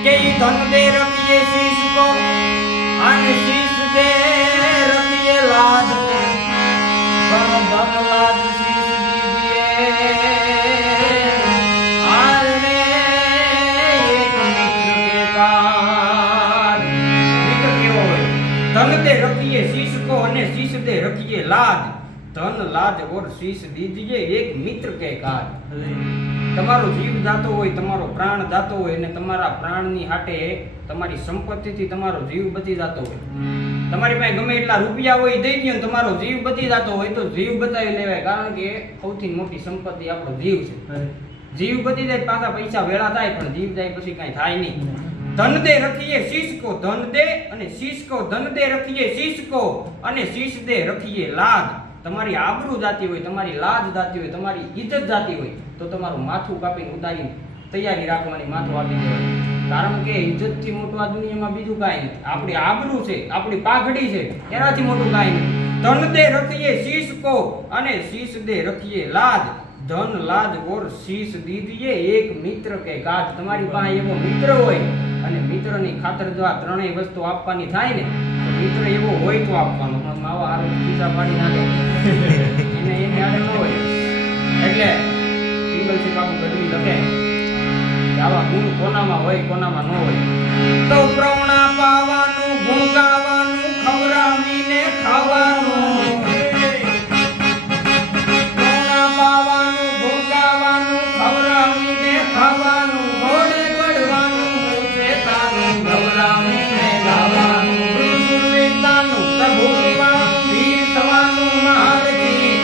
કે ધન દે રખીએ શીશ કો અને શીશ દે રખીએ લાજ પણ ધન લાજ શીશ દીजिए આરને એક મિત્ર કે કાજ મિત્ર કેવો હોય ધન દે રખીએ શીશ કો અને શીશ દે રખીએ લાજ ધન લાજ ઓર શીશ દીजिए એક મિત્ર કે કાજ તમારો જીવ જાતો હોય તમારો પ્રાણ જાતો હોય અને તમારા પ્રાણની હાટે તમારી સંપત્તિથી તમારો જીવ બચી જાતો હોય તમારી પાસે ગમે એટલા રૂપિયા હોય દઈ દો ને તમારો જીવ બચી જાતો હોય તો જીવ બચાવી લેવાય કારણ કે સૌથી મોટી સંપત્તિ આપણો જીવ છે જીવ બચી જાય પાછા પૈસા ભેળા થાય પણ જીવ જાય પછી કાંઈ થાય નહીં ધન દે રખીએ શીશ કો ધન દે અને શીશ કો ધન દે રખીએ શીશ કો અને શીશ દે રખીએ લાજ તમારી આબરૂ જાતી હોય તમારી લાજ જાતી હોય તમારી ઇજ્જત જાતી હોય તો તમારું માથું કાપીને ઉતારીને તૈયારી રાખવાની માથું આપી દેવાનું કારણ કે ઇજ્જતથી મોટું આ દુનિયામાં બીજું કાંઈ નથી આપણી આબરૂ છે આપણી પાઘડી છે એનાથી મોટું કાંઈ નથી ધન દે રખીએ શીશ કો અને શીશ દે રખીએ લાજ ધન લાજ ઓર શીશ દીजिए એક મિત્ર કે કાજ તમારી પાસે એવો મિત્ર હોય અને મિત્રની ખાતર જો આ ત્રણેય વસ્તુ આપવાની થાય ને તો મિત્ર એવો હોય તો આપવાનો માવા હારો ખીસા પાડી નાખે એને આડે ન હોય એટલે પિંગલજી બાપુ ગઢવી લખે કે આવા ગુણ કોનામાં હોય કોનામાં ન હોય તો પ્રવણા પાવાનું ગુણ ગાવાનું ખવરાવીને ખાવાનું ખાવાનું ઘોડે ચડવાનું ચેતાનું ગૌરાવીને ગાવાનું ગુરુવીરતાનું પ્રભુવાનું વીર થવાનું મહારથી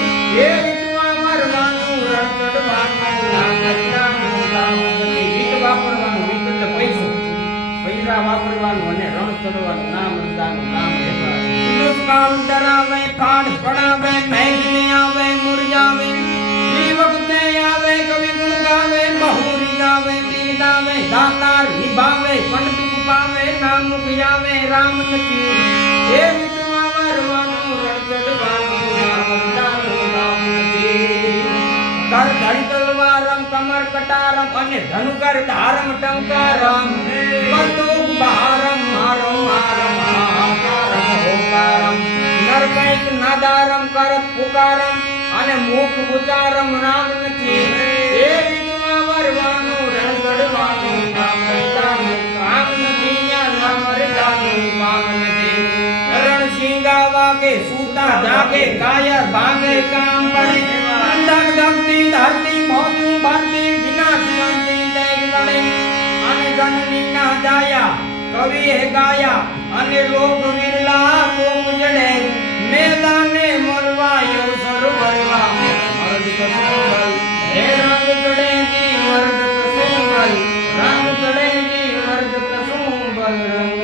એ રીતમાં મરવાનું રણ ચડવાનું નાગરિકાનું ગામથી રીત વાપરવાનું રીત એટલે પૈસા વાપરવાનું અને રણ ચડવાનું નામ રંગાનું કામ લેવાનું કામ ડરાવે ફાડ પડાવે મહેંગની આવે મુરજાવે એ વખતે આવે કવિ ગુણ ગાવે બહુરી ગાવે બિરદાવે દાતાર નિભાવે પંડિત પાવે નામ આવે રામ નથી એ વિધવા વરવાનું રણચડવાનું નામદાનું નામ નથી કર ધરી તલવારમ કમર કટારમ અને ધનુકર ધારમ ટંકારમ બંદૂક બહારમ મારમ મારમ હાકારમ હોકારમ નરકૈક નાદારમ કરત પુકારમ અને મુખ ઉચ્ચારમ રામ નથી એ વિધવા વરવાનું રણગડવાનું નામ રજાનું કામ નથી નામ રજાનું કામ નથી રણ સિંગા વાગે સૂતા જાગે કાયર ભાગે કામ પડે અંધક દમતી ધરતી મોજું ભરતી વિનાશ મંતી દેખ પડે અને જનની ના જાયા કવિએ ગાયા અને લોક વિરલા કોક જડે મેદાને મરવાયો સરવરવા મર્દ કસુંબલ હે રંગ ચડેજી મર્દ કસુંબલ રંગ ચડેજી મર્દ કસુંબલ રંગ